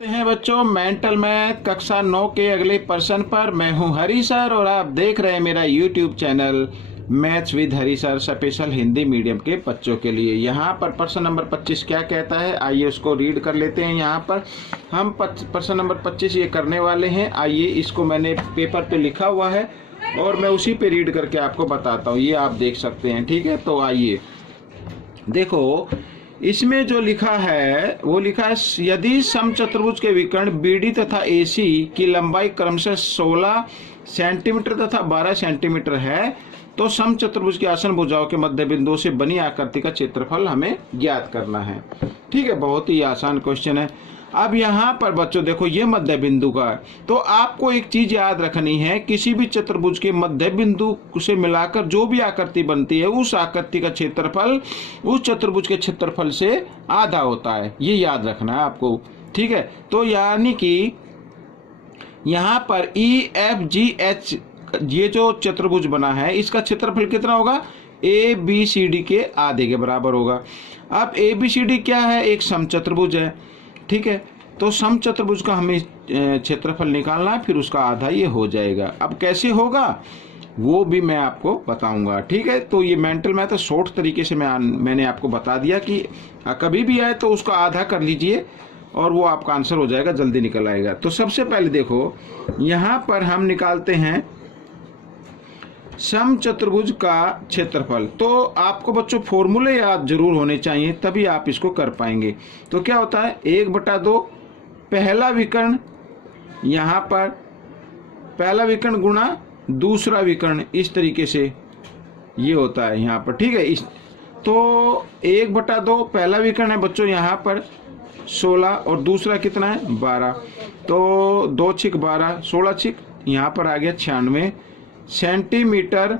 हैं बच्चों mental math कक्षा 9 के अगले प्रश्न पर। मैं हूं हरी सर और आप देख रहे हैं मेरा YouTube channel maths with Hari sir special Hindi medium के बच्चों के लिए। यहां पर प्रश्न नंबर 25 क्या कहता है, आइए उसको रीड कर लेते हैं। यहां पर हम प्रश्न नंबर 25 ये करने वाले हैं। आइए, इसको मैंने पेपर पे लिखा हुआ है और मैं उसी पे रीड करके आपको बताता हूँ, ये आप देख सकते हैं। ठीक है, तो आइए देखो, इसमें जो लिखा है वो लिखा है, यदि समचतुर्भुज के विकर्ण बीडी तथा एसी की लंबाई क्रमशः 16 सेंटीमीटर तथा 12 सेंटीमीटर है तो समचतुर्भुज की आसन भुजाओं के मध्य बिंदुओं से बनी आकृति का क्षेत्रफल हमें ज्ञात करना है। ठीक है, बहुत ही आसान क्वेश्चन है। अब यहाँ पर बच्चों देखो, ये मध्य बिंदु का है, तो आपको एक चीज याद रखनी है, किसी भी चतुर्भुज के मध्य बिंदु से मिलाकर जो भी आकृति बनती है उस आकृति का क्षेत्रफल उस चतुर्भुज के क्षेत्रफल से आधा होता है, ये याद रखना है आपको। ठीक है, तो यानी कि यहाँ पर EFGH ये जो चतुर्भुज बना है इसका क्षेत्रफल कितना होगा, ABCD के आधे के बराबर होगा। अब ABCD क्या है, एक समचतुर्भुज है। ठीक है, तो समचतुर्भुज का हमें क्षेत्रफल निकालना है, फिर उसका आधा ये हो जाएगा। अब कैसे होगा वो भी मैं आपको बताऊंगा। ठीक है, तो ये मेंटल मैथ शॉर्ट तरीके से मैंने आपको बता दिया कि कभी भी आए तो उसका आधा कर लीजिए और वो आपका आंसर हो जाएगा, जल्दी निकल आएगा। तो सबसे पहले देखो, यहाँ पर हम निकालते हैं समचतुर्भुज का क्षेत्रफल। तो आपको बच्चों फॉर्मूले याद जरूर होने चाहिए, तभी आप इसको कर पाएंगे। तो क्या होता है, 1/2 पहला विकर्ण, यहाँ पर पहला विकर्ण गुणा दूसरा विकर्ण, इस तरीके से ये होता है यहाँ पर। ठीक है, इस तो 1/2 पहला विकर्ण है बच्चों यहाँ पर 16 और दूसरा कितना है 12, तो 2 छिक 12, 16 छिक यहाँ पर आ गया 96 सेंटीमीटर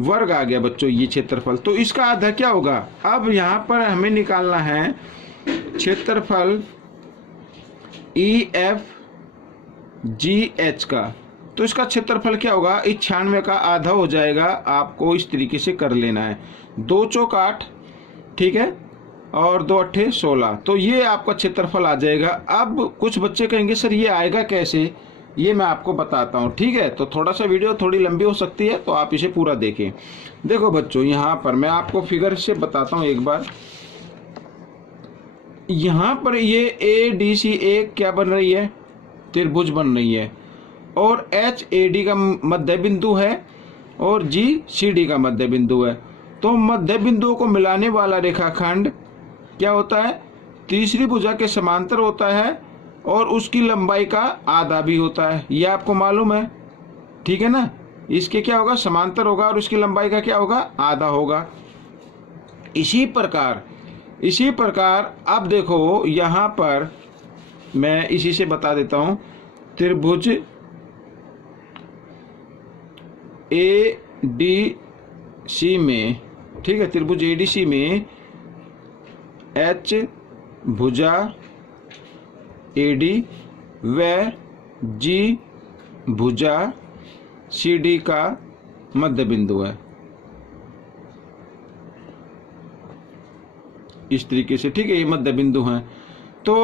वर्ग आ गया बच्चों ये क्षेत्रफल। तो इसका आधा क्या होगा, अब यहाँ पर हमें निकालना है क्षेत्रफल EFGH का। तो इसका क्षेत्रफल क्या होगा, 96 का आधा हो जाएगा। आपको इस तरीके से कर लेना है, 2 चौक 8, ठीक है, और 2 अट्ठे 16, तो ये आपका क्षेत्रफल आ जाएगा। अब कुछ बच्चे कहेंगे सर ये आएगा कैसे, ये मैं आपको बताता हूँ। ठीक है, तो थोड़ा सा वीडियो थोड़ी लंबी हो सकती है, तो आप इसे पूरा देखें। देखो बच्चों, यहाँ पर मैं आपको फिगर से बताता हूँ एक बार। यहाँ पर ये ADC एक क्या बन रही है, त्रिभुज बन रही है, और HAD का मध्य बिंदु है और GCD का मध्य बिंदु है। तो मध्य बिंदुओं को मिलाने वाला रेखाखंड क्या होता है, तीसरी भुजा के समांतर होता है और उसकी लंबाई का आधा भी होता है, ये आपको मालूम है। ठीक है ना, इसके क्या होगा, समांतर होगा और उसकी लंबाई का क्या होगा, आधा होगा। इसी प्रकार अब देखो, यहाँ पर मैं इसी से बता देता हूँ, त्रिभुज ADC में, ठीक है, त्रिभुज ADC में H भुजा AD व G भुजा CD का मध्य बिंदु है, इस तरीके से। ठीक है, ये मध्य बिंदु हैं। तो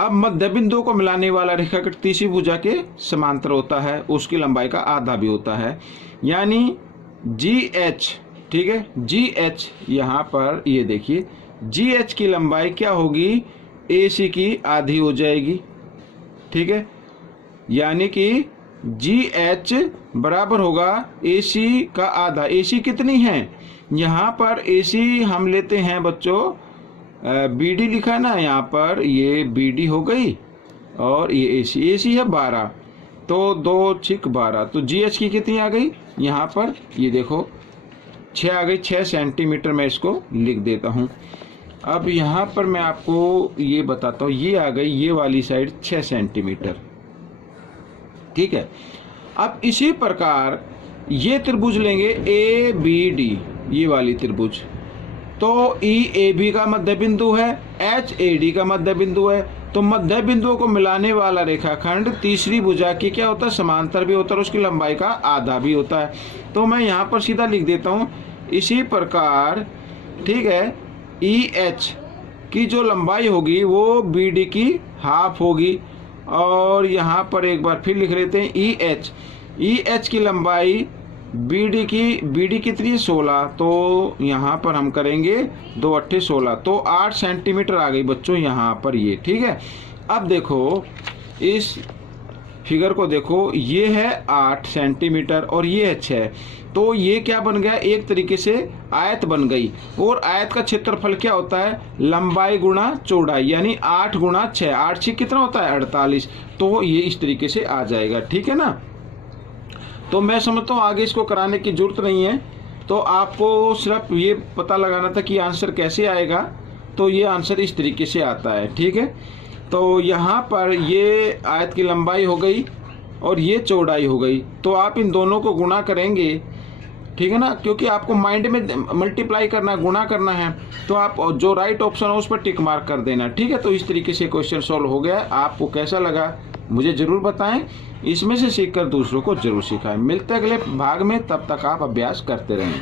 अब मध्य बिंदु को मिलाने वाला रेखाखंड तीसरी भुजा के समांतर होता है, उसकी लंबाई का आधा भी होता है, यानी GH। ठीक है, GH यहाँ पर ये देखिए, GH की लंबाई क्या होगी, AC की आधी हो जाएगी। ठीक है, यानी कि GH बराबर होगा AC का आधा। AC कितनी है, यहाँ पर AC हम लेते हैं बच्चों, BD लिखा है ना यहाँ पर, ये BD हो गई और ये AC है 12, तो 2 छिक 12, तो GH की कितनी आ गई, यहाँ पर ये देखो 6 आ गई, 6 सेंटीमीटर। मैं इसको लिख देता हूँ। अब यहाँ पर मैं आपको ये बताता हूँ, ये आ गई ये वाली साइड 6 सेंटीमीटर। ठीक है, अब इसी प्रकार ये त्रिभुज लेंगे ABD, ये वाली त्रिभुज, तो EAB का मध्य बिंदु है, HAD का मध्य बिंदु है, तो मध्य बिंदुओं को मिलाने वाला रेखाखंड तीसरी भुजा की क्या होता है, समांतर भी होता है और उसकी लंबाई का आधा भी होता है। तो मैं यहाँ पर सीधा लिख देता हूँ, इसी प्रकार, ठीक है, EH की जो लंबाई होगी वो बी डी की हाफ होगी। और यहाँ पर एक बार फिर लिख लेते हैं ई एच की लंबाई बी डी कितनी है 16, तो यहाँ पर हम करेंगे 2 अट्ठे 16, तो 8 सेंटीमीटर आ गई बच्चों यहाँ पर ये। ठीक है, अब देखो इस फिगर को देखो, ये है 8 सेंटीमीटर और ये है 6, तो ये क्या बन गया, एक तरीके से आयत बन गई। और आयत का क्षेत्रफल क्या होता है, लंबाई गुणा चौड़ाई, यानी 8 गुणा 6, 8 6 कितना होता है 48, तो ये इस तरीके से आ जाएगा। ठीक है ना, तो मैं समझता हूँ आगे इसको कराने की जरूरत नहीं है, तो आपको सिर्फ ये पता लगाना था कि आंसर कैसे आएगा, तो ये आंसर इस तरीके से आता है। ठीक है, तो यहाँ पर ये आयत की लंबाई हो गई और ये चौड़ाई हो गई, तो आप इन दोनों को गुणा करेंगे। ठीक है ना, क्योंकि आपको माइंड में मल्टीप्लाई करना, गुणा करना है, तो आप जो राइट ऑप्शन है उस पर टिक मार्क कर देना। ठीक है, तो इस तरीके से क्वेश्चन सॉल्व हो गया। आपको कैसा लगा मुझे ज़रूर बताएं, इसमें से सीखकर दूसरों को जरूर सिखाएं। मिलते हैं अगले भाग में, तब तक आप अभ्यास करते रहें।